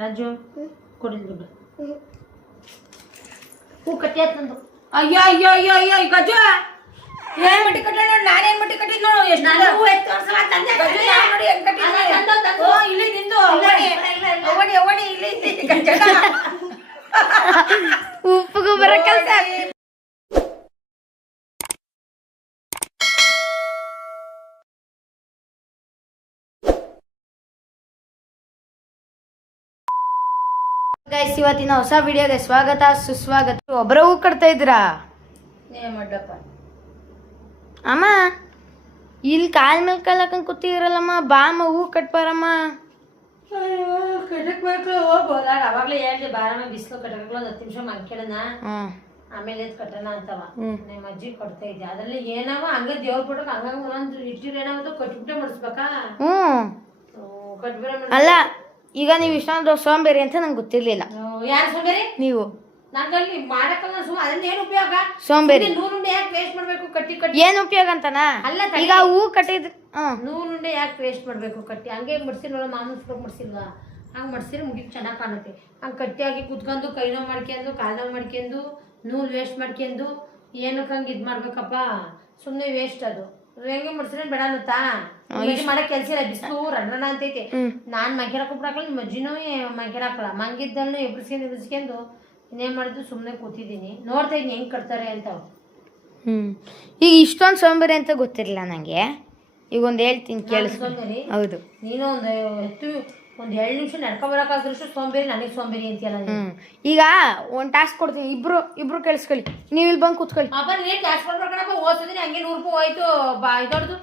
ರಾಜು ಕೊಡಿಲ್ಲ ದುಡ್ಡು ಹೂ ಕಟ್ಟಿ ಆಯ್ತು ಅಯ್ಯೋ ಅಯ್ಯೋ ಅಯ್ಯೋ ಅಯ್ಯೋ ಗಜ ಏನ್ ಮಟ್ಟಿ ಕಟ್ಟ ನೋಡಿ ನಾನೇನ್ ಮಟ್ಟಿ ಕಟ್ಟಿದ್ ನೋಡು ಎಷ್ಟು ಹೂ ಎತ್ತು ವರ್ಷ ತಂದೆ ನೋಡಿ ಹೆಂಗ್ ಕಟ್ಟಿದ್ ಓ ಇಲ್ಲಿ ನಿಂದು ಅವಡಿ ಅವಡಿ ಇಲ್ಲಿ ಗಜ ಉಪ್ಪುಗೂ ಬರ ಕೆಲಸ ಗೈಸ್, ಇವತ್ತಿನ ಹೊಸ ವಿಡಿಯೋಗೆ ಸ್ವಾಗತ ಸುಸ್ವಾಗತ. ಒಬ್ಬರ ಹೂ ಕಟ್ತಾ ಇದ್ದೀರಾ ಅಮ್ಮ? ಇಲ್ಲಿ ಕಾಲ್ ಮೇಲೆ ಕಾಲ್ ಹಾಕೊಂಡ್ ಕೂತಿರಲ್ಲಮ್ಮ, ಬಾಮ್ಮ ಹೂ ಕಟ್ಬಾರಮ್ಮ. ಕಟ್ಟಕ್ಬೇಕು ಹೋಗ್ಬೋದ ಅವಾಗ್ಲೇ ಹೇಳ್ದೆ ಬಾರಮ್ಮ ಬಿಸಿಲು ಕಟ್ಟಕ್ಲ 10 ನಿಮಿಷ ಮಲ್ಕೊಳ್ಳೋಣ ಆಮೇಲೆ ಕಟ್ಟೋಣ ಅಂತವ ನಿಮ್ಮ ಅಜ್ಜಿ ಕೊಡ್ತಾ ಇದ್ದೆ. ಅದ್ರಲ್ಲಿ ಏನವ ಹಂಗೆ ದೇವ್ರ ಪುಟಕ್ ಹಂಗಂಗ ಒಂದೊಂದು ಇಟ್ಟಿರ್ ಏನಾವತ್ತು ಕಟ್ಬಿಟ್ಟೆ ಮಾಡಿಸ್ಬೇಕಾ? ಕಟ್ಬಿರ ಅಲ್ಲ, ಈಗ ನೀವು ಇಷ್ಟೊಂದು ಸೋಂಬೇರಿ ಅಂತ ನಂಗೆ ಗೊತ್ತಿರ್ಲಿಲ್ಲ. ಯಾರು ಸೋಂಬೇರಿ? ನೀವು. ನಂಗಲ್ಲಿ ಮಾಡಕ್ಕಲ್ಲ ಅದರಿಂದ ಏನು ಉಪಯೋಗ? ಸೋಂಬೇರಿ. ನೂರುಂಡೆ ಯಾಕೆ ವೇಸ್ಟ್ ಮಾಡ್ಬೇಕು ಕಟ್ಟಿ ಕಟ್ಟಿ? ಏನ್ ಉಪಯೋಗ ಅಂತನಾ? ಅಲ್ಲ, ಈಗ ಹೂ ಕಟ್ಟಿದ್ರೆ ನೂರುಂಡೆ ಯಾಕೆ ವೇಸ್ಟ್ ಮಾಡ್ಬೇಕು ಕಟ್ಟಿ? ಹಂಗೆ ಮಡ್ಸಿಲ್ವಲ್ಲ, ಮಾಮೂಲು ಫ್ರೋಕ್ ಮಡ್ಸಿಲ್ವಾ? ಹಂಗೆ ಮಡ್ಸಿದ್ರೆ ಮುಗಿಕ್ ಚೆನ್ನಾಗಿ ಕಾಣುತ್ತೆ. ಹಂಗೆ ಕಟ್ಟಿಯಾಗಿ ಕುತ್ಕೊಂಡು ಕೈ ನೋವು ಮಾಡ್ಕೊಂಡು ಕಾಲು ನೋವು ಮಾಡ್ಕೊಂಡು ನೂಲು ವೇಸ್ಟ್ ಮಾಡ್ಕೊಂಡು ಏನಕ್ಕೆ ಹಂಗೆ ಇದು ಮಾಡ್ಬೇಕಪ್ಪ? ಸುಮ್ಮನೆ ವೇಸ್ಟ್ ಅದು. ಹೆಂಗೆ ಮಡ್ಸಿದ್ರೆ ಬೇಡ ಅನ್ನುತ್ತಾ? ಮಾಡಕ್ ಕೆಲ್ಸ ಇಲ್ಲ, ಬಿಸಿಲು ರಣ್ಣ ಅಂತೈತೆ. ನಾನ್ ಮೈಕೆರಾಕ್ ಬಿಡಾಕಲ್ಲ, ನಿಮ್ಮ ಅಜ್ಜಿನೂ ಮೈಕೆರಾಕಲ್ಲ. ಮಂಗಿದ್ದನ್ನು ಎಬ್ಬಿಸ್ಕೊಂಡು ಇನ್ನೇನ್ ಮಾಡಿದ್ದು ಸುಮ್ಮನೆ ಕೂತಿದ್ದೀನಿ, ನೋಡ್ತಾ ಇದ್ದೀನಿ ಹೆಂಗ್ ಕಟ್ತಾರೆ ಅಂತ. ಈಗ ಇಷ್ಟೊಂದು ಸೋಂಬೇರಿ ಅಂತ ಗೊತ್ತಿರಲಿಲ್ಲ ನಂಗೆ. ಈಗ ಒಂದು ಹೇಳ್ತೀನಿ ಕೇಳಿಸ್ಕೊಂಡ್ರಿ. ಹೌದು, ನೀನು ಒಂದು 2 ನಿಮಿಷ ನಡ್ಕೊಬರಕಾದ್ರಷ್ಟು ಸೋಂಬೇರಿ, ನನಗೆ ಸೋಂಬೇರಿ ಅಂತೀಯಲ್ಲ. ಈಗ ಒಂದು ಟಾಸ್ಕ್ ಕೊಡ್ತೀನಿ, ಇಬ್ರು ಕೇಳಿಸ್ಕೊಳ್ಳಿ. ನೀವು ಇಲ್ಲಿ ಬಂದು ಕೂತ್ಕೊಳ್ಳಿ. ಅಪ್ಪ ನೀನು ಟಾಸ್ಕ್ ಕೊಡ್ಬೇಕಣಪ್ಪ. ಓದ್ತಿದ್ದೀನಿ ಹಂಗೆ 100 ರೂಪಾಯಿ ಹೋಯ್ತು. ಇದೊಡ್ದು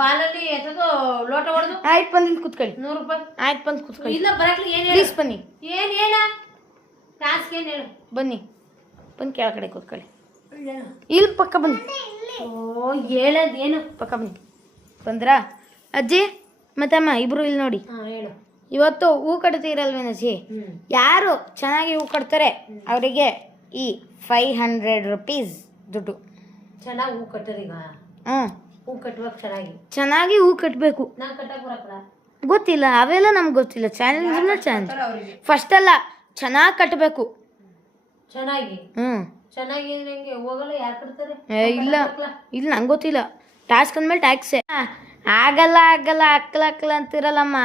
ಬಾಲಲ್ಲಿ ಎತ್ತದು ಲೋಟ ಹೊಡೆದು. ಆಯ್ತು, ಬಂದು ಇಲ್ಲಿ ಕೂತ್ಕೊಳ್ಳಿ. 100 ರೂಪಾಯಿ. ಆಯ್ತು, ಬಂದು ಕೂತ್ಕೊಳ್ಳಿ. ಇಲ್ಲ ಬರಕ್ಲಿ ಏನು ಪ್ಲೀಸ್ ಬನ್ನಿ. ಏನ ಟಾಸ್ಕ್ ಏನು ಹೇಳು? ಬನ್ನಿ, ಬಂದು ಕೆಳಗಡೆ ಕೂತ್ಕೊಳ್ಳಿ. ಇಲ್ಲಿ ಪಕ್ಕ ಬನ್ನಿ. ಓ ಹೇಳದ್ ಏನು? ಪಕ್ಕ ಬನ್ನಿ. ಬಂದ್ರಾ ಅಜ್ಜಿ ಮತ್ತಮ್ಮ ಇಬ್ರು ಇಲ್ಲಿ ನೋಡಿ. ಹೇಳು. ಇವತ್ತು ಹೂ ಕಟ್ತೀರಲ್ವೇನಜ್ಜಿ, ಯಾರು ಚೆನ್ನಾಗಿ ಹೂ ಕಟ್ತಾರೆ ಅವರಿಗೆ ಈ 500 ರೂಪೀಸ್ ದುಡ್ಡು. ಚೆನ್ನಾಗಿ ಹೂ ಕಟ್ಟರೀಗ. ಹೂ ಕಟ್ಟುವಾಗ ಚೆನ್ನಾಗಿ ಹೂ ಕಟ್ಟಬೇಕು. ನಾನು ಕಟ್ಟಕ್ ಬರಕಲ್ಲ, ಗೊತ್ತಿಲ್ಲ, ಅವೆಲ್ಲ ನಮ್ಗೆ ಗೊತ್ತಿಲ್ಲ. ಚಾಲೆಂಜ್ ಫಸ್ಟ್ ಅಲ್ಲ, ಚೆನ್ನಾಗಿ ಕಟ್ಟಬೇಕು. ಚೆನ್ನಾಗಿ ಚೆನ್ನಾಗಿ ನಂಗೆ ಹೋಗಲ್ಲ. ಯಾರು ಕಟ್ತಾರೆ? ಇಲ್ಲ ಇಲ್ಲ, ನಂಗೆ ಗೊತ್ತಿಲ್ಲ. ಟಾಸ್ಕ್ ಅಂದ್ಮೇಲೆ ಟ್ಯಾಕ್ಸೇ. ಆಗಲ್ಲ ಅಕ್ಕಲ ಅಂತಿರಲ್ಲಮ್ಮ.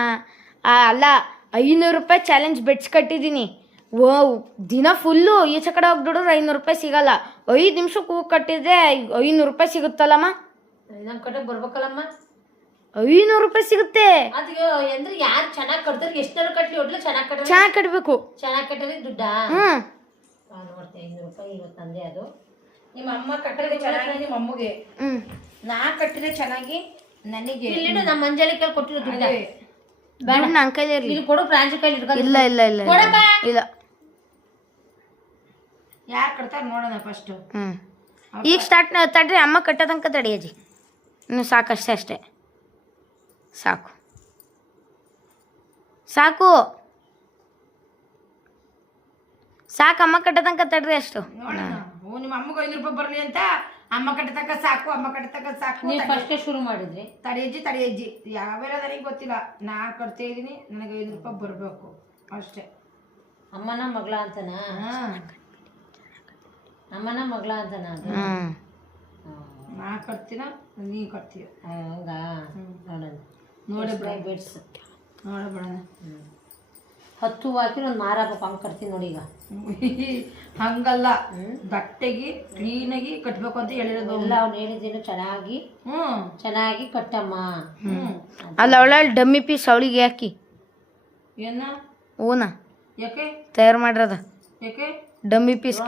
ಅಲ್ಲ, 500 ರೂಪಾಯಿ ಚಾಲೆಂಜ್ ಬೆಡ್ಸ್ ಕಟ್ಟಿದ್ದೀನಿ. ಓ, ದಿನ ಫುಲ್ಲು ಈಚೆ ಕಡೆ ಹೋಗ್ಬಿಡಿದ್ರೆ 500 ರೂಪಾಯಿ ಸಿಗಲ್ಲ. 5 ನಿಮಿಷಕ್ಕೆ ಹೂ ಕಟ್ಟಿದ್ರೆ 500 ರೂಪಾಯಿ ಸಿಗುತ್ತಲ್ಲಮ್ಮ. ನಮ್ಮ ಕಡೆ ಬರ್ಬೇಕಲ್ಲಮ್ಮ. 500 ರೂಪಾಯಿ ಸಿಗುತ್ತೆ. ಅದು ಅಂದ್ರೆ ಯಾರು ಚೆನ್ನಾಗಿ ಕಟ್ತಾರೆ, ಎಷ್ಟೆಲ್ಲ ಕಟ್ಲಿ ಒಟ್ಲು ಚೆನ್ನಾಗಿ ಕಟ್ಟಬೇಕು. ಚೆನ್ನಾಗಿ ಕಟ್ಟರೆ ದುಡ್ಡಾ? ನೋಡ್ತೆ 500 ರೂಪಾಯಿ ಇವತ್ತು ತಂದೆ. ಅದು ನಿಮ್ಮ ಅಮ್ಮ ಕಟ್ಟಿದ್ರೆ ಚೆನ್ನಾಗಿ ನಿಮ್ಮ ಅಮ್ಮಗೆ, ನಾ ಕಟ್ಟಿದ್ರೆ ಚೆನ್ನಾಗಿ ನನಗೆ. ಇಲ್ಲಿ ನಮ್ಮ ಮಂಜಾಲಿ ಕೈಲಿ ಕೊಟ್ಟಿರೋ ದುಡ್ಡ ನನ್ನ ಕೈಲಿ ಇರಲಿ. ಇಲ್ಲಿ ಕೊಡು, ಪ್ರಾಂಜಿ ಕೈಲಿ ಇಟ್ಕೊಂಡು. ಇಲ್ಲ ಇಲ್ಲ ಇಲ್ಲ ಇಲ್ಲ, ಯಾರು ಕಟ್ತಾರೆ ನೋಡೋಣ ಫಸ್ಟ್. ಈಗ ಸ್ಟಾರ್ಟ್ ತಡ್ರಿ, ಅಮ್ಮ ಕಟ್ಟೋ ತನಕ ತಡಿಯಜ್ಜಿ. ಇನ್ನು ಅಷ್ಟೇ ಸಾಕು ಅಮ್ಮ ಕಟ್ಟೋ ತನಕ ತಡ್ರಿ ಅಷ್ಟು. ನೋಡೋಣ. ನಿಮ್ಮ ಅಮ್ಮಗೆ 500 ರೂಪಾಯಿ ಬರಲಿ ಅಂತ ಅಮ್ಮ ಕಟ್ಟತಕ್ಕ ಸಾಕು. ನೀವು ಫಸ್ಟೇ ಶುರು ಮಾಡಿದ್ರಿ. ತಡಿಯಜ್ಜಿ ಯಾವೆಲ್ಲ ನನಗೆ ಗೊತ್ತಿಲ್ಲ. ನಾ ಕಟ್ತಾ ಇದ್ದೀನಿ, ನನಗೆ 500 ರೂಪಾಯಿ ಬರಬೇಕು ಅಷ್ಟೇ. ಅಮ್ಮನ ಮಗಳ ಅಂತನ? ಅಮ್ಮನ ಮಗಳ ಅಂತನ? ನಾ ಕಟ್ತೀನ, ನೀ ಕಟ್ತೀಯ. ಹಂಗಾ? ನೋಡೋಣ. ಬೇಡ್ಸ್ ನೋಡಬೇಡ. 10 ಹಾಕಿ ಒಂದು ಮಾರಾಪ ಹಂಗೆ ಕಟ್ತೀನಿ ನೋಡಿ. ಈಗ ಹಂಗಲ್ಲ, ಬಟ್ಟೆಗೆ ಕ್ಲೀನಾಗಿ ಕಟ್ಬೇಕು ಅಂತ ಹೇಳಿರೋದು. ಎಲ್ಲ ಅವ್ನು ಹೇಳಿದ್ದೇನು ಚೆನ್ನಾಗಿ ಕಟ್ಟಮ್ಮ. ಅಲ್ಲ, ಅವಳ ಡಮ್ಮಿ ಪೀಸ್ ಅವಳಿಗೆ ಹಾಕಿ. ಏನ? ಓನಾ ಯಾಕೆ ತಯಾರು ಮಾಡಿರೋದ? ಯಾಕೆ ಡಮ್ಮಿ ಪೀಸ್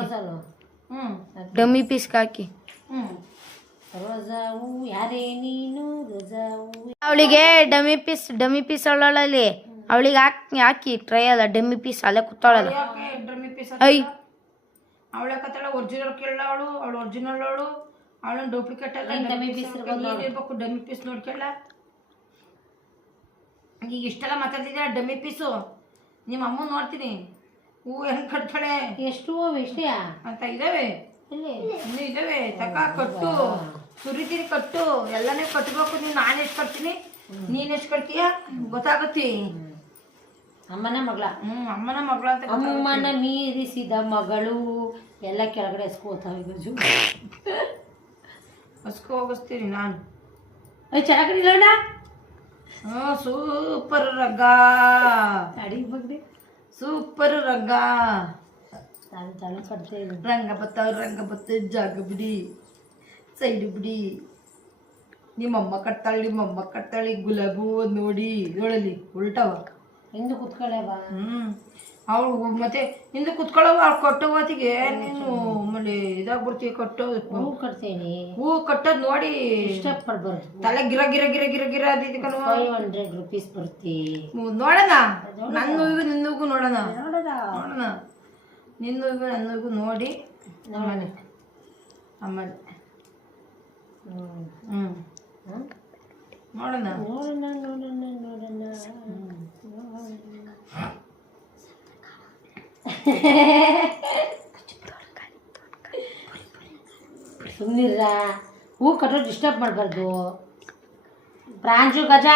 ಹಾಕಿ. ಯಾರೇ ನೀನು ಅವಳಿಗೆ ಡಮ್ಮಿ ಪೀಸ್ ಅವಳಲ್ಲಿ ಅವಳಿಗೆ ಹಾಕಿ ಟ್ರೈ ಅಲ್ಲ. ಡಮ್ಮಿ ಪೀಸ್ ಅಲ್ಲೇ ಕೂತಾಳಲ್ಲ. ಡಮ್ಮಿ ಪೀಸ್ ಐ ಅವಳ ಕತ್ತಳ ಒರಿಜಿನಲ್ ಕೇಳ. ಅವಳು ಒರಿಜಿನಲ್, ಅವಳು ಡೂಪ್ಲಿಕೇಟ್ ಅಲ್ಲ. ಡಮ್ಮಿ ಪೀಸ್ ಇರ್ಬೇಕು. ಡಮ್ಮಿ ಪೀಸ್ ನೋಡ್ಕೊಳ್ಳ. ಈಗ ಇಷ್ಟೆಲ್ಲ ಮಾತಾಡ್ತಿದ್ದೆ ಡಮ್ಮಿ ಪೀಸು. ನಿಮ್ಮ ಅಮ್ಮ ನೋಡ್ತೀನಿ ಹೂ ಹೆಂಗ್ ಕಟ್ತಾಳೆ, ಎಷ್ಟು ಎಷ್ಟೇ ಅಂತ ಇದಾವೆ. ಇನ್ನೂ ಇದಾವೆ. ಕಟ್ಟು, ಸುರಿತೀನಿ ಕಟ್ಟು, ಎಲ್ಲನೇ ಕಟ್ಟಬೇಕು. ನಾನು ಎಷ್ಟು ಕಟ್ತೀನಿ, ನೀನು ಎಷ್ಟು ಕಟ್ತೀಯ ಗೊತ್ತಾಗತ್ತಿ. ಅಮ್ಮನ ಮಗಳ ಅಮ್ಮನ ಮಗಳು ಅಂತ ಅಮ್ಮನ ಮೀರಿಸಿದ ಮಗಳು ಎಲ್ಲ ಕೆಳಗಡೆ ಎಸ್ಕೋತಾವೆ ಗಜು. ಹೊಸ್ಕೊ ಹೋಗಿಸ್ತೀನಿ ನಾನು. ಚೆನ್ನಾಗಿಲ್ಲ ಸೂಪರ್ ರಗ್ಗ, ಅಡಿಗೆ ಬಗ್ಗೆ ಸೂಪರ್ ರಗ್ಗ. ನಾನು ತಲೆ ಕಟ್ತಾ ಇದ್ದೀನಿ. ರಂಗ ಬತ್ತ ಜಾಗ ಬಿಡಿ, ಸೈಡ್ ಬಿಡಿ. ನಿಮ್ಮಮ್ಮ ಕಟ್ತಾಳಿ ಗುಲಾಬಿ ಹೂವು ನೋಡಿ ನೋಡಲಿ ಉಲ್ಟವ. ಹಿಂದೆ ಕುತ್ಕೊಳ್ಳೇವ. ಅವಳು ಮತ್ತೆ ಹಿಂದೆ ಕುತ್ಕೊಳ್ಳವ. ಅವ್ಳು ಕಟ್ಟೋ ಹೊತ್ತಿಗೆ ನೀನು ಆಮೇಲೆ ಇದಾಗ್ಬಿಡ್ತೀವಿ. ಹೂ ಕಟ್ತೀನಿ. ಹೂ ಕಟ್ಟೋದು ನೋಡಿ ಇಷ್ಟಪಡ್ಬಾರ್ದು. ತಲೆ ಗಿರ ಗಿರ ಗಿರ ಗಿರ ಗಿರ ಅದಿದ್ದು ಕಣವ. 500 ರೂಪೀಸ್ ಬರ್ತಿ. ನೋಡೋಣ, ನನ್ನೂಗೂ ನಿನ್ನೂಗೂ ನೋಡೋಣ. ನಿನ್ನೂಗೂ ನನ್ನೂಗೂ ನೋಡಿ ನೋಡೋಣ ಆಮೇಲೆ. ನೋಡೋಣ. ಸುಮ್ಮನಿರ, ಹೂ ಕಟ್ಟೋ ಡಿಸ್ಟರ್ಬ್ ಮಾಡಬಾರ್ದು. ಪ್ರಾಂಜು ಗಜ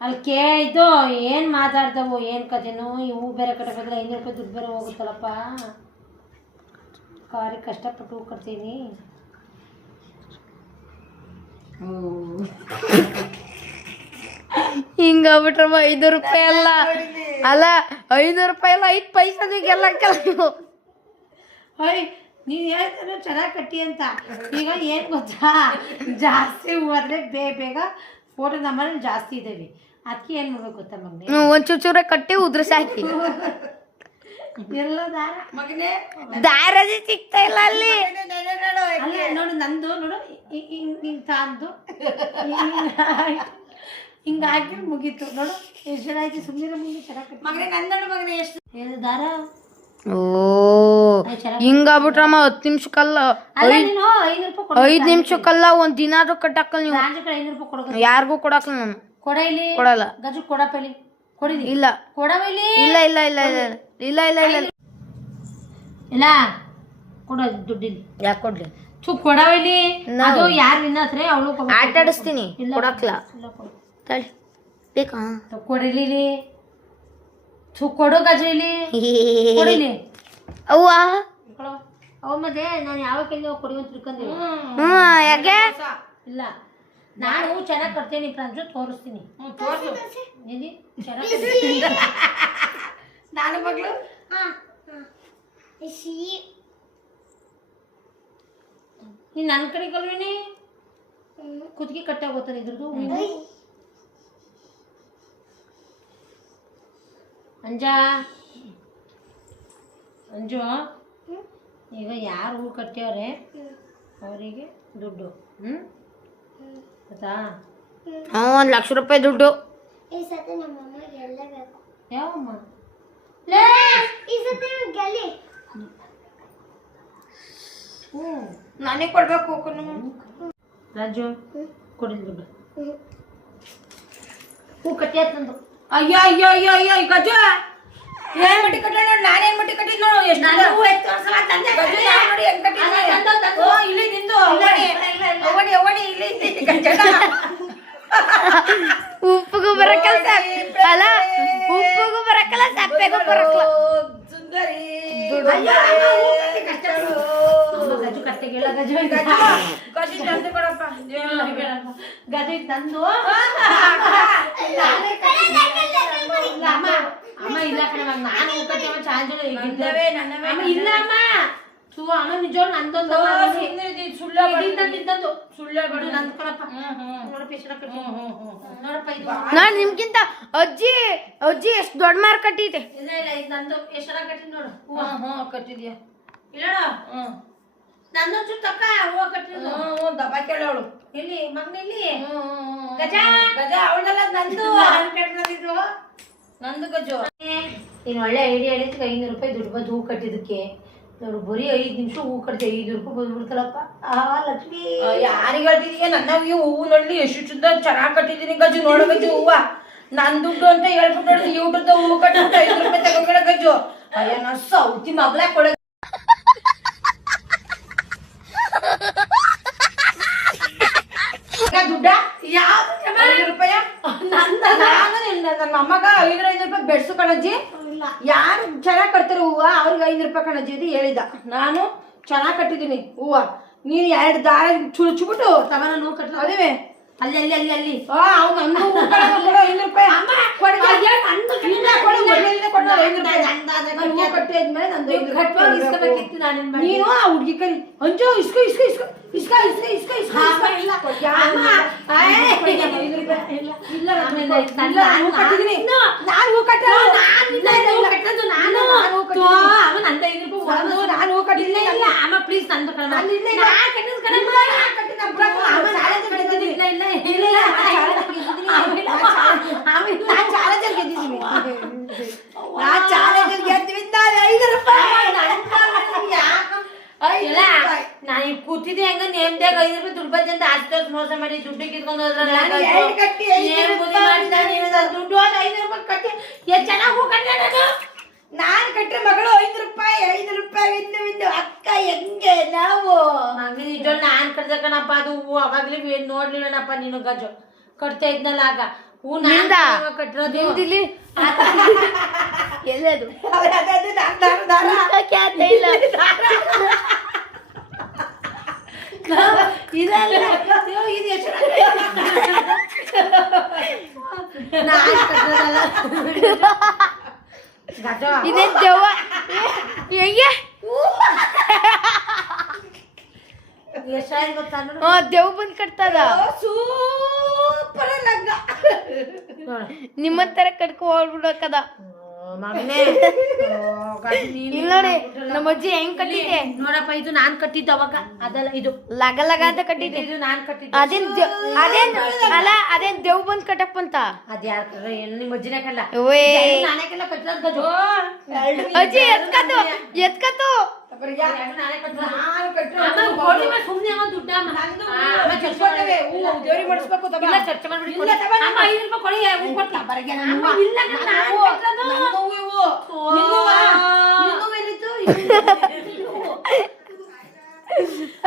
ಅಲ್ಲಿ ಇದು ಏನು ಮಾತಾಡ್ತಾವು, ಏನು ಕಥೆನೋ. ಈ ಹೂ ಬೇರೆ ಕಟ್ಟಬೇಕಾದ್ರೆ 500 ರೂಪಾಯಿ ದುಡ್ಡು ಬೇರೆ ಹೋಗುತ್ತಲ್ಲಪ್ಪ. ಕಾರಿ ಕಷ್ಟಪಟ್ಟು ಹೂ ಕಟ್ತೀನಿ. ಹಿಂಗಾಗ್ಬಿಟ್ರಮ್ಮ. 500 ರೂಪಾಯಿ ಅಲ್ಲ 500 ರೂಪಾಯಿ ಅಲ್ಲ, 5 ಪೈಸದು ಎಲ್ಲ ಕೆಲವು. ನೀನು ಹೇಳ್ತಾನೆ ಚೆನ್ನಾಗಿ ಕಟ್ಟಿ ಅಂತ. ಈಗ ಏನು ಗೊತ್ತಾ, ಜಾಸ್ತಿ ಹೂ ಆದರೆ ಬೇಗ ಫೋಟೋ ನಮ್ಮಲ್ಲಿ ಜಾಸ್ತಿ ಇದ್ದಾವೆ. ಅದಕ್ಕೆ ಏನು ಮಾಡ್ಬೇಕು ಗೊತ್ತಾ ಮಗನೇ, ಒಂಚೂರ ಕಟ್ಟಿ ಉದ್ರಸಿ ಹಾಕಿ. ಎಲ್ಲ ದಾರ ಮಗನೇ ದಾರದಿ ಸಿಗ್ತಾ ಇಲ್ಲ ಅಲ್ಲಿ. ಅಲ್ಲ ನೋಡು, ನಂದು ನೋಡು ಹಿಂಗೆ ತಂದು ಹಿಂಗೆ ಹಾಕಿ ಮುಗೀತು ನೋಡು. ಎಷ್ಟು ಜನ ಆಯ್ತು. ಸುಮ್ಮನೆ ಮುಗಿ ಚೆನ್ನಾಗಿ ಮಗನೇ ನನ್ನ ಮಗನೇ ಎಷ್ಟು ಏನು ದಾರ. ಓ ಹಿಂಗಾಗ್ಬಿಟ್ರಮ್ಮ. 10 ನಿಮಿಷಕ್ಕಲ್ಲ, 5 ನಿಮಿಷಕ್ಕಲ್ಲ, 1 ದಿನ ಆದ್ರೂ ಕಟ್ಟಾಕಲ್ಲ ನೀವು. 500 ರೂಪಾಯಿ ಕೊಡೋದು ಯಾರಿಗೂ ಕೊಡಾಕಲ್ಲ ನಾನು. ಕೊಡ ಇಲ್ಲಿ ಕೊಡಲ್ಲ. ಗಜು ಕೊಡಪ್ಪ ಇಲ್ಲಿ. ಕೊಡಿಲಿ. ಇಲ್ಲ ಕೊಡವ ಇಲ್ಲಿ. ಇಲ್ಲ ಇಲ್ಲ ಇಲ್ಲ ಇಲ್ಲ ಇಲ್ಲ ಇಲ್ಲ ಇಲ್ಲ ಇಲ್ಲ ಕೊಡ ದುಡ್ಡಿಲ್ಲಿ. ಯಾಕೆ ಕೊಡ್ಲಿ? ಕೊಡವ ಇಲ್ಲಿ. ಅದು ಯಾರು ನಿನ್ನತ್ರೆ ಅವಳು ಆಟ ಆಡಿಸ್ತೀನಿ. ಕೊಡಕ್ಲ ತಳಿ ಬೇಕಾ? ಕೊಡಿಲಿ. ಕೊಡು ಗಜ ಇಲ್ಲಿ. ಕೊಡಿಲಿ ಅವ್ವ. ಅವ ಮತ್ತೆ ನಾನು ಯಾವಾಗ ಕೇಳಿ ಕೊಡುವಂತ ತಿಳ್ಕೊಂಡಿಲ್ಲ. ಯಾಕೆ? ಇಲ್ಲ ನಾನು ಚೆನ್ನಾಗಿ ಕಟ್ತೀನಿ ಪ್ರಾಂಜು, ತೋರಿಸ್ತೀನಿ. ನಿಧಿ ಚೆನ್ನಾಗಿ ನಾನು ಮಗಳು ನೀನು ನನ್ನ ಕಡೆ ಕಲ್ವೇನಿ. ಕುತ್ತಿಗೆ ಕಟ್ಟಾಗೋತಾನೆ ಇದ್ರದ್ದು. ಅಂಜು ಈಗ ಯಾರು ಹೂ ಕಟ್ಟ್ಯವ್ರೆ ಅವರಿಗೆ ದುಡ್ಡು. ಗೊತ್ತಾ? 1 ಲಕ್ಷ ರೂಪಾಯಿ ದುಡ್ಡು. ಯಾವಮ್ಮ? ನಾನೇ ಕೊಡ್ಬೇಕು. ರಾಜು ಕೊಡಿ ದುಡ್ಡು. ಹೂ ಕಟ್ಟಿ ತಂದು. ಅಯ್ಯೋ ಅಯ್ಯೋ ಅಯ್ಯೋ ಅಯ್ಯೋ ಗಜು ಏನ್ ಮಟ್ಟಿ ಕಟ್ಟ ನೋಡಿ. ನಾನೇನ್ ಮಟ್ಟಿ ಕಟ್ಟಿದ್ ನೋಡು. ಎಷ್ಟು ನೋಡಿ ಹೆಂಗ್ ಕಟ್ಟಿದ್. ಇಲ್ಲಿ ನಿಂದು ಅವಡಿ ಅವಡಿ ಇಲ್ಲಿ ಉಪ್ಪಿಗೂ ಬರಕಲ್ಲ, ಅಲ್ಲ ಉಪ್ಪಿಗೂ ಬರಕಲ್ಲ, ಸಪ್ಪೆಗೂ ಬರಕಲ್ಲ. ಸುಂದರಿ ಗಜು ಕಟ್ಟೆ ಕೇಳ. ಗಜು ಗಜು ತಂದು ಕೊಡಪ್ಪ. ಗಜು ತಂದು. ಅಮ್ಮ ಇಲ್ಲ ಕಣ, ನಾನು ಹೂ ಕಟ್ಟಿ ಅಮ್ಮ ಚಾರ್ಜ್ ಇಲ್ಲ ಅಮ್ಮ. ಅಮ್ಮ ನಿಜವಾಗ್ ನಂದೊಂದು ಸುಳ್ಳು ನಂದು ಕಣಪ್ಪ. ನೋಡಪ್ಪ ಎಷ್ಟು ಕಟ್ಟಿ. ನೋಡಪ್ಪ ಇದು ನಾನ್ ನಿಮ್ಗಿಂತ ಅಜ್ಜಿ ಎಷ್ಟು ದೊಡ್ಡ ಮಾರ್ ಕಟ್ಟಿದೆ. ಇಲ್ಲ ಇಲ್ಲ ಇದು ನಂದು. ಎಷ್ಟು ಚೆನ್ನಾಗಿ ಕಟ್ಟಿ ನೋಡು. ಕಟ್ಟಿದ್ಯಾ? ಇಲ್ಲ ನಂದೊಂದು ತಕ್ಕ ಹೂವು ಕಟ್ಟಿದ್ದು. ದಬ್ಬ ಕೇಳೋಳು ಇಲ್ಲಿ ಮಗನಿಲ್ಲಿ. ಗಜ ಗಜ ಅವಳಲ್ಲ ನಂದು. ಕಟ್ಟಿದ್ದು ನಂದು ಗಜು. ನೀನು ಒಳ್ಳೆ ಐಡಿಯಾ ಹೇಳಿದ್ರೆ 500 ರೂಪಾಯಿ ದುಡ್ಡು ಬಂದು ಹೂ ಕಟ್ಟಿದ್ದಕ್ಕೆ. ನೋಡು ಬರೀ 5 ನಿಮಿಷ ಹೂ ಕಟ್ಟಿ 500 ರೂಪಾಯಿ ಬಂದ್ಬಿಡ್ತಲ್ಲಪ್ಪ. ಲಕ್ಷ್ಮಿ ಯಾರಿಗೆ ಹೇಳ್ತಿದೀಯ? ನನ್ನ ಹೂವು ನೋಡಿ ಎಷ್ಟು ಚೆನ್ನಾಗಿ ಕಟ್ಟಿದೀನಿ ಗಜು. ನೋಡು ಗಜು ಹೂವ ನನ್ ದುಡ್ಡು ಅಂತ ಹೇಳ್ಬಿಟ್ಟು ಯೂಟ್ಯೂಬ್ ಹೂವು ಕಟ್ಟಿಬಿಟ್ಟು 5 ರೂಪಾಯಿ ತಗೊಂಡ ಗಜು. ಅಯ್ಯ ನಾ ಸೌತಿ ಮಗಳ ಕೊಡ ದುಡ್ಡ. 5 ರೂಪಾಯಿ ನನ್ನ ಅಮ್ಮಗ 500 ರೂಪಾಯಿ ಬೆಡ್ಸು ಕಣಜ್ಜಿ. ಯಾರು ಚೆನ್ನಾಗಿ ಕಟ್ತಾರೆ ಹೂವ ಅವ್ರಿಗೆ 500 ರೂಪಾಯಿ ಕಣಜ್ಜಿ ಅಂತ ಹೇಳಿದ. ನಾನು ಚೆನ್ನಾಗಿ ಕಟ್ಟಿದ್ದೀನಿ ಹೂವ. ನೀನು 2 ದಾರ ಚುಚ್ಬಿಟ್ಟು ತಗೋಣ ನೂ ಕಟ್ಟ ಅದೇವೆ ಅಲ್ಲಿ ಅಲ್ಲಿ ಅಲ್ಲಿ ಅಲ್ಲಿ ಅವ್ನು ನನ್ನ ಹೂ ಕೊಡು 500 ರೂಪಾಯಿ ಕೊಡು. ಕಟ್ಟಿ ಆದ್ಮೇಲೆ ನಂದು ಇಸ್ಕೋಬೇಕಿತ್ತು ನಾನೇನ್ ಮಾಡಿ ನೀನು ಆ ಹುಡುಗಿ ಕೈ ಅಂಜು ಇಸ್ಕೊ ಇಸ್ಕೊ ಇಸ್ಕೊ ಇಸ್ಕೊ ಇಸ್ಕೊ ಇಸ್ಕೊ ಇಸ್ಕೊ ಇಲ್ಲ ಕಟ್ಟಿದ್ದೀನಿ ನಾನು ಹೂ ಕಟ್ಟ ನಾನು ಹೂ ಕಟ್ಟಿಲ್ಲ ಅಮ್ಮ ಪ್ಲೀಸ್ ನಂದು ಕಣ ನಾನು ಕೂತಿದ್ದೆ ಹೆಂಗ ನೇಮ್ದಾಗ 5 ರೂಪಾಯಿ ದುಡ್ಡು ಬಂದ ಅಂತ ಆಸ್ತಿ ಮೋಸ ಮಾಡಿ ದುಡ್ಡು ಕಿತ್ಕೊಂಡು ಹೋದ್ರಲ್ಲ ದುಡ್ಡು 5 ರೂಪಾಯಿ ಕಟ್ಟಿ ಎಷ್ಟು ಚೆನ್ನಾಗಿ ಹೂ ಕಟ್ಟ ನಾನು ಕಟ್ಟ್ರೆ ಮಗಳು 5 ರೂಪಾಯಿ ಇನ್ನು ಅಕ್ಕ ಹೆಂಗೆ ನಾವು ನಂಗೆ ನಿಜ ನಾನ್ ಕಟ್ದೆ ಕಣಪ್ಪ ಅದು ಹೂ ಅವಾಗ್ಲೇ ನೋಡ್ಲಿಲ್ಲನಪ್ಪ ನೀನು ಗಜು ಕಟ್ತಾ ಇದ್ನಲ್ಲ ಆಗ ಹೂ ನಾನು ಕಟ್ಟಿರೋದು ಇಲ್ಲಿ ಎಲ್ಲದು ಇದೇ ದೆವ್ವ ಹೆಂಗೆ ದೆವ್ವ ಬಂದ್ ಕಟ್ತದ ಸೂಪರ್ ಲಗ್ನ ನಿಮ್ಮ ತರ ಕಟ್ಕೊ ಹೋಗ್ಬಿಡಕದ ಇಲ್ಲ ನೋಡಿ ನಮ್ಮ ಅಜ್ಜಿ ಹೆಂಗ್ ಕಟ್ಟಿದ್ದೆ ನೋಡಪ್ಪ ಇದು ನಾನ್ ಕಟ್ಟಿದ್ದು ಅವಾಗ ಅದಲ್ಲ ಇದು ಲಗ ಲಗ ಅಂತ ಕಟ್ಟಿದ್ದೆ ಇದು ನಾನ್ ಕಟ್ಟಿದ್ದು ಅದೇನ್ ದೆವ್ ಬಂದ್ ಕಟ್ಟಪ್ಪ ಅಂತ ಅದ್ಯಾರ ನಿಮ್ಮ ಅಜ್ಜಿನ ಕಲ್ಲ ನಾನೇಕೆಲ್ಲ ಕಟ್ಟಿರೋದು ಅಜ್ಜಿ ಎತ್ಕತ್ತು ಸುಮ್ನೆ ದುಡ್ಡ ದೇವ್ರಿಗೆ ಮಾಡಿಸ್ಬೇಕು ಚರ್ಚೆ ಮಾಡ್ಬಿಡಿ 5 ರೂಪಾಯಿ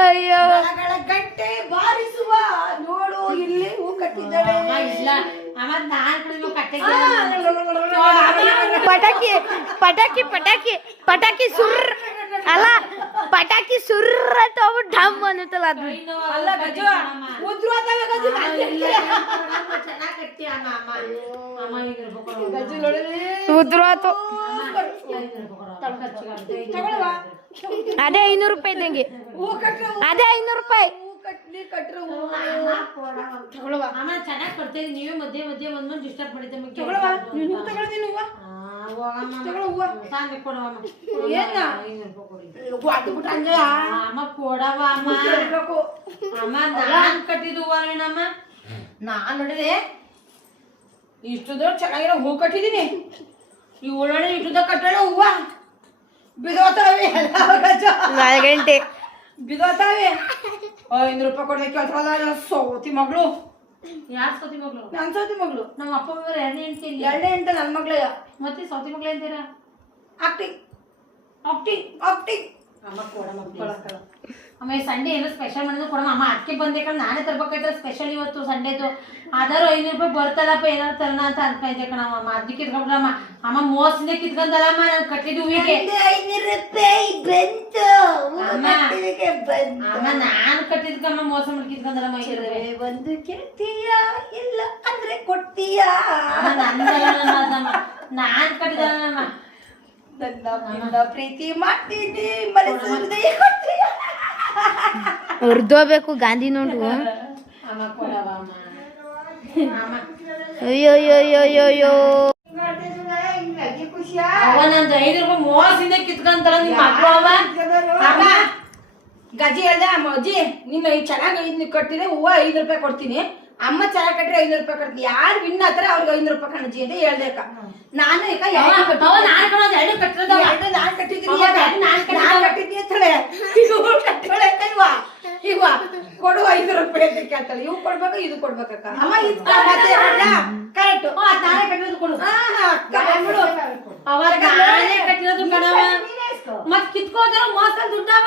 ಅಯ್ಯೋ ಗಂಟೆ ಬಾರಿಸುವ ನೋಡು ಇಲ್ಲಿ ಹೂ ಕಟ್ಟಿದ್ದಾಳೆ ಇಲ್ಲ ಆಮೇಲೆ ನಾನ್ ಕಡೆ ಕಟ್ಟೆ ಪಟಾಕಿ ಪಟಾಕಿ ಪಟಾಕಿ ಪಟಾಕಿ ಸುರ್ರ ಅಲ್ಲ ಪಟಾಕಿ ಸುರ್ರ ಅಂತ ಹೋಗ್ಬಿಟ್ಟು ಢಮ್ ಅನ್ನುತ್ತಲ್ಲ ಅದು ಅಲ್ಲ ಗಜು ಉದ್ರು ಅದಾವೆ ಗಜು ಚೆನ್ನಾಗಿ ಕಟ್ಟಿ ಅಮ್ಮ ಗಜು ನೋಡಿದ್ರೆ ಉದ್ರು ಆತು ತಗೊಳ್ಳುವ ಅದೇ 500 ರೂಪಾಯಿ ಇದ್ದಂಗೆ ಹೂ ಕಟ್ರೆ ಅದೇ 500 ರೂಪಾಯಿ ಹೂ ಕಟ್ರೆ ಹೂ ತಗೊಳ್ಳುವ ಆಮೇಲೆ ಚೆನ್ನಾಗಿ ಕೊಡ್ತೇವೆ ನೀವೇ ಮಧ್ಯೆ ಮಧ್ಯೆ ಒಂದೊಂದು ಡಿಸ್ಟರ್ಬ್ ಮಾಡಿದ್ದೆ ತಗೊಳ್ಳುವ ನೀನು ತಗೊಳ್ತೀನಿ ಹೂವ ತಗೊಳ್ಳು ಹೂವ ತಾಂದೆ ಕೊಡವಮ್ಮ ಏನ ಅದು ಬಿಟ್ಟು ಹಂಗೆ ಅಮ್ಮ ಕೊಡವ ಅಮ್ಮ ಅಮ್ಮ ನಾನ್ ಕಟ್ಟಿದ್ದು ಹೂವನಮ್ಮ ನಾನು ನೋಡಿದೆ ಇಷ್ಟು ದೊಡ್ಡ ಚೆನ್ನಾಗಿರೋ ಹೂ ಕಟ್ಟಿದೀನಿ ಈ ಒಳ್ಳೊಳ್ಳೆ ಇಷ್ಟುದ ಕಟ್ಟೋಣ ಹೂವ ಬಿದೋತಾವೆ ಗಂಟೆ ಬಿದೋತಾವೆ 500 ರೂಪಾಯಿ ಕೊಡ್ಬೇಕು ಕೇಳ್ತಾವಲ್ಲ ಸೋತಿ ಮಗಳು ಯಾರು ಸೌತಿ ಮಗಳು ನನ್ ಸೋತಿ ಮಗಳು ನಮ್ಮ ಅಪ್ಪ ಮಗಳು 2ನೇ ಹೆಂಡತಿ ಇಲ್ಲಿ 2ನೇ ಹೆಂಡತಿ ನನ್ನ ಮಗಳಯ್ಯ ಮತ್ತೆ ಸೌತಿ ಮಗಳು ಅಂತೀರಾ ಆಕ್ಟಿಂಗ್ ಆಕ್ಟಿಂಗ್ ಆಕ್ಟಿಂಗ್ ಅಮ್ಮ ಕೊಡಮ್ಮ ಅಮ್ಮ ಸಂಡೇ ಏನೋ ಸ್ಪೆಷಲ್ ಮಾಡಿದ್ರು ಕೊಡಮ್ಮ ಅಮ್ಮ ಅದಕ್ಕೆ ಬಂದೆ ಕಣ ನಾನೇ ತರ್ಬೇಕಾಯ್ತು ಸ್ಪೆಷಲ್ ಇವತ್ತು ಸಂಡೇದು ಆದರೂ 500 ರೂಪಾಯಿ ಬರ್ತದಪ್ಪ ಏನಾದ್ರು ತರೋಣ ಅಂತ ಅನ್ಕೊಂಡೆ ಕಣಮ್ಮ ಅದಕ್ಕೆ ಕಿತ್ಕೊಂಡ್ರಮ್ಮ ಅಮ್ಮ ಮೋಸದಿಂದ ಕಿತ್ಕೊಂಡಲ್ಲಮ್ಮ ನಾನು ಕಟ್ಟಿದ್ದು ಹೂವಿಗೆ 500 ರೂಪಾಯಿ ಬಂತು ಅಮ್ಮ ನಾನು ಕಟ್ಟಿದ್ಕಮ್ಮ ಮೋಸ ಮಾಡಿ ಕಿತ್ಕೊಂಡಲ್ಲಮ್ಮ ಒಂದು ಕೇಳ್ತೀಯಾ ಇಲ್ಲ ಅಂದ್ರೆ ಕೊಡ್ತೀಯಾ ನಾನ್ ಕಟ್ಟಿದಲ್ಲಮ್ಮ ನನ್ನ ಪ್ರೀತಿ ಮಾಡ್ತೀನಿ ಮನಸ್ಸು ಹೃದಯ ಕೊಡ್ತೀಯಾ ಉರ್ದೋಬೇಕು ಗಾಂಧಿ ನೋಡು ಅಮ್ಮ ಕೊಡವ ಅಮ್ಮ ಅಯ್ಯೋ ಅಯ್ಯೋ ಅಯ್ಯೋ ಅಯ್ಯೋ ಅಯ್ಯೋ ಅವ ನಂದು 5 ರೂಪಾಯಿ ಮೋಸದಿಂದ ಕಿತ್ಕೊಂತಾರ ನಿಮ್ಮ ಮಕ್ಕಳು ಅವ ಗಜಿ ಹೇಳ್ದೆ ಅಮ್ಮ ಅಜ್ಜಿ ನೀನು ಚೆನ್ನಾಗಿ ಕಟ್ಟಿದ್ರೆ ಹೂವ 5 ರೂಪಾಯಿ ಕೊಡ್ತೀನಿ ಅಮ್ಮ ಚೆನ್ನಾಗಿ ಕಟ್ಟಿದ್ರೆ 500 ರೂಪಾಯಿ ಕೊಡ್ತೀನಿ ಯಾರು ವಿನ್ ಆತಾರೆ ಅವ್ರಿಗೆ 500 ರೂಪಾಯಿ ಕಣಜ್ಜಿ ಅಂತ ಹೇಳ್ದೆ ಅಕ್ಕ ನಾನು ಈಗ ನಾನು ಕಟ್ಟಿರೋದು ನಾನು ಕಟ್ಟಿದ್ದೀನಿ ನಾನು ಕಟ್ಟಿದ್ದೀನಿ ಅಂತಾಳೆ ಕಟ್ಟೋಳೆ ಅಲ್ವಾ ಈಗ ಕೊಡು 500 ರೂಪಾಯಿ ಅಂತ ಕೇಳ್ತಾಳೆ ಇವ್ ಕೊಡ್ಬೇಕು ಇದು ಕೊಡ್ಬೇಕಕ್ಕ ಅಮ್ಮ ಇದು ಕರೆಕ್ಟ್ ನಾನೇ ಕಟ್ಟಿರೋದು ಕೊಡು ಅವಾಗ ನಾನೇ ಕಟ್ಟಿರೋದು ಕಣವ ಮತ್ ಕಿತ್ಕೋತಾರ ಮೋಸ ದುಡ್ಡವ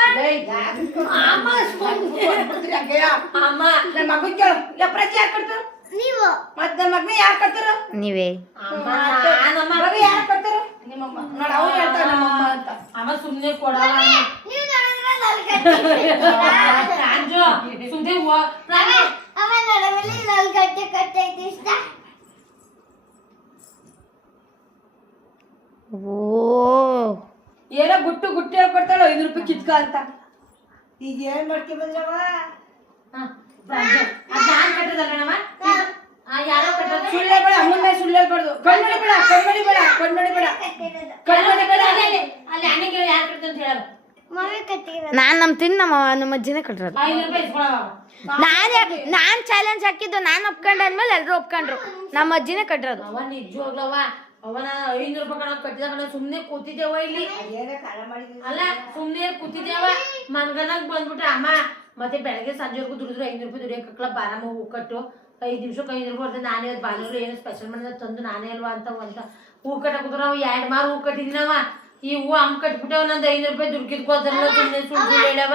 ಅಮ್ಮ ನನ್ನ ಮಗನ್ ಕೇಳು ಪ್ರತಿ ಯಾರು ಕಟ್ತಾರ ಮತ್ ನನ್ನ ಮಗನ ಯಾರು ಕಟ್ತಾರ ನೀವೇ ಮಗ ಯಾರು ಕಟ್ತಾರ ನಿಮ್ಮಮ್ಮ ನೋಡಿ ಅವ್ರು ಹೇಳ್ತಾರ ನಮ್ಮಮ್ಮ ಅಂತ ಅಮ್ಮ ಸುಮ್ನೆ ಕೊಡವ ಸುಮ್ನೆ ಓ ಏನೋ ಗುಟ್ಟು ಗುಟ್ಟು ಹೇಳ್ಕೊಡ್ತಾಳ 5 ರೂಪಾಯಿ ಕಿತ್ಕ ಅಂತ ಈಗ ಏನ್ ಮಾಡ್ಕೊ ಬಂದ್ರವ ನಾನ್ ಕಟ್ಟದಲ್ಲಮ್ಮ ಯಾರೋ ಕಟ್ಟದ ಸುಳ್ಳು ಹೇಳ್ಬೇಡ ಅಮ್ಮನ ಮೇಲೆ ಸುಳ್ಳು ಹೇಳ್ಬಾರ್ದು ಕಣ್ಣು ಹೊಡಿಬೇಡ ಅಲ್ಲಿ ಅಣ್ಣಗೆ ಯಾರು ಕಟ್ಟದ ಅಂತ ಹೇಳಲ್ಲ ನಾನ್ ನಂಬ್ತೀನಿ ನಮ್ಮ ಅಜ್ಜಿನೇ ಕಟ್ಟಿರೋದು. 5 ರೂಪಾಯಿ ಇಸ್ಕೊಳವ ನಾನ್ ಚಾಲೆಂಜ್ ಹಾಕಿದ್ದು ನಾನ್ ಒಪ್ಕೊಂಡ ಅಂದ್ಮೇಲೆ ಎಲ್ರು ಒಪ್ಕೊಂಡ್ರು. ನಮ್ಮ ಅಜ್ಜಿನೇ ಕಟ್ಟಿರೋದು. ಅವ ನಿಜವಾಗ್ಲವ ಅವನ 500 ರೂಪಾಯಿ ಕಣ ಕಟ್ಟಿದಾಗ ಸುಮ್ನೆ ಕೂತಿದ್ದೇವ ಇಲ್ಲಿ ಅಲ್ಲ ಸುಮ್ನೆ ಕೂತಿದ್ದೇವ ಮನ್ಗನಾಗ ಬಂದ್ಬಿಟ್ರೆ ಅಮ್ಮ ಮತ್ತೆ ಬೆಳಗ್ಗೆ ಸಂಜೆವರೆಗೂ ದುಡಿದ್ರು 500 ರೂಪಾಯಿ ದುಡಿಯಕ್ಕಲ್ಲ ಬಾರಮ್ಮ ಹೂ ಕಟ್ಟು 5 ನಿಮಿಷಕ್ಕೆ 500 ರೂಪಾಯಿ ಬರ್ತದೆ. ನಾನೇ ಅದು ಬಾನೂರು ಏನು ಸ್ಪೆಷಲ್ ಮಾಡಿದ ತಂದು ನಾನೇ ಅಲ್ವಾ ಅಂತ ಹೂ ಕಟ್ಟಕೂತ್ರ ನಾವು 2 ಮಾರು ಹೂ ಕಟ್ಟಿದ್ನವ ಈ ಹೂ ಅಮ್ಮ ಕಟ್ಬಿಟ್ಟವ ನಂದು 500 ರೂಪಾಯಿ ದುಡ್ಡು ಕಿತ್ಕೋತಾರಲ್ಲ ಸುಮ್ಮನೆ ಸುಳ್ಳು ಹೇಳವ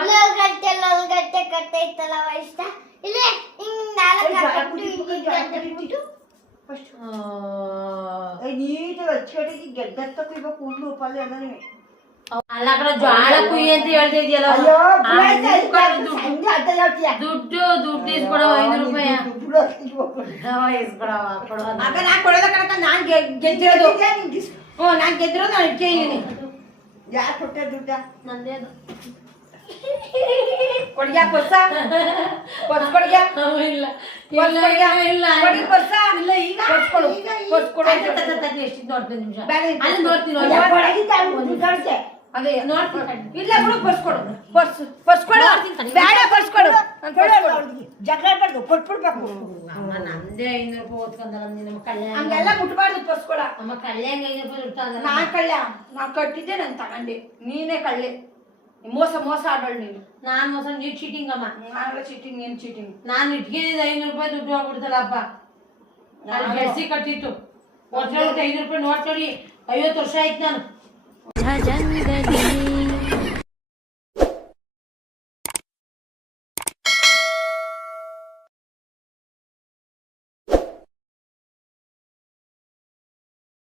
ಅಲ್ಲ ಕಣ ಜ್ವಾಳ ಕುಯ್ಯಿ ಅಂತ ಹೇಳ್ತಾ ಇದೆಯಲ್ಲ ದುಡ್ಡು ಇಸ್ಕೊಡವ 500 ರೂಪಾಯಿ ಇಸ್ಕೊಡವ ಕೊಡವ ಆಗ ನಾನ್ ಕೊಡೋದ ಕಣಕ ನಾನ್ ಗೆದ್ದಿರೋದು ನಾನ್ ಗೆದ್ದಿರೋದು ನಾನು ಇಟ್ಕೊಂಡಿದ್ದೀನಿ ಯಾರು ಕೊಟ್ಟ ದುಡ್ಡ ನಂದೇ ಅದು ಕೊಡ್ಗ್ಯಾ ಪರ್ಸ ಕೊಡ್ಗ್ಯಾ ಇಲ್ಲ ಇಲ್ಲ ಕೊಡಿ ಪರ್ಸ ಇಲ್ಲ ಈಗ ಕೊಡು ಎಷ್ಟು ನೋಡ್ತೀನಿ ನಿಮಿಷ ಬೇಡ ಅಲ್ಲಿ ನೋಡ್ತೀನಿ ಅದೇ ನೋಡ್ತೀನಿ ಇಲ್ಲ ಬಿಡು ಪರ್ಸ್ ಕೊಡು ಪರ್ಸ್ ಕೊಡು ಬೇಡ ಪರ್ಸ್ ಕೊಡು ಜಗಳ ಬಡ್ದು ಕೊಟ್ಬಿಡ್ಬೇಕು ನಂದೇ 500 ರೂಪಾಯಿ ಓದ್ಕೊಂಡಲ್ಲ ನಮ್ಮ ಕಲ್ಯಾಣ ಹಂಗೆಲ್ಲ ಮುಟ್ಬಾರ್ದು ಪರ್ಸ್ ಕೊಡ ನಮ್ಮ ಕಲ್ಯಾಣ 500 ರೂಪಾಯಿ ಇರ್ತಾವಲ್ಲ ನಾನ್ ಕಳ್ಳ ನಾನ್ ಕಟ್ಟಿದ್ದೆ ನಾನು ತಗೊಂಡೆ ನೀನೇ ಕಳ್ಳೆ ಮೋಸ ಆಡೋಳು ನೀನು ನಾನ್ ಮೋಸ ನೀವ್ ಚೀಟಿಂಗ್ ಅಮ್ಮ ನಾನೆಲ್ಲ ಚೀಟಿಂಗ್ ಏನ್ ಚೀಟಿಂಗ್ ನಾನ್ ಇಟ್ಕೊಂಡಿದ್ದೆ 500 ರೂಪಾಯಿ ದುಡ್ಡು ಹೋಗ್ಬಿಡ್ತಲ್ಲಪ್ಪ ನಾನು ಬೆಳೆಸಿ ಕಟ್ಟಿತ್ತು ವರ್ಷ 500 ರೂಪಾಯಿ ನೋಟ್ ನೋಡಿ 50 ವರ್ಷ ಆಯ್ತು ನಾನು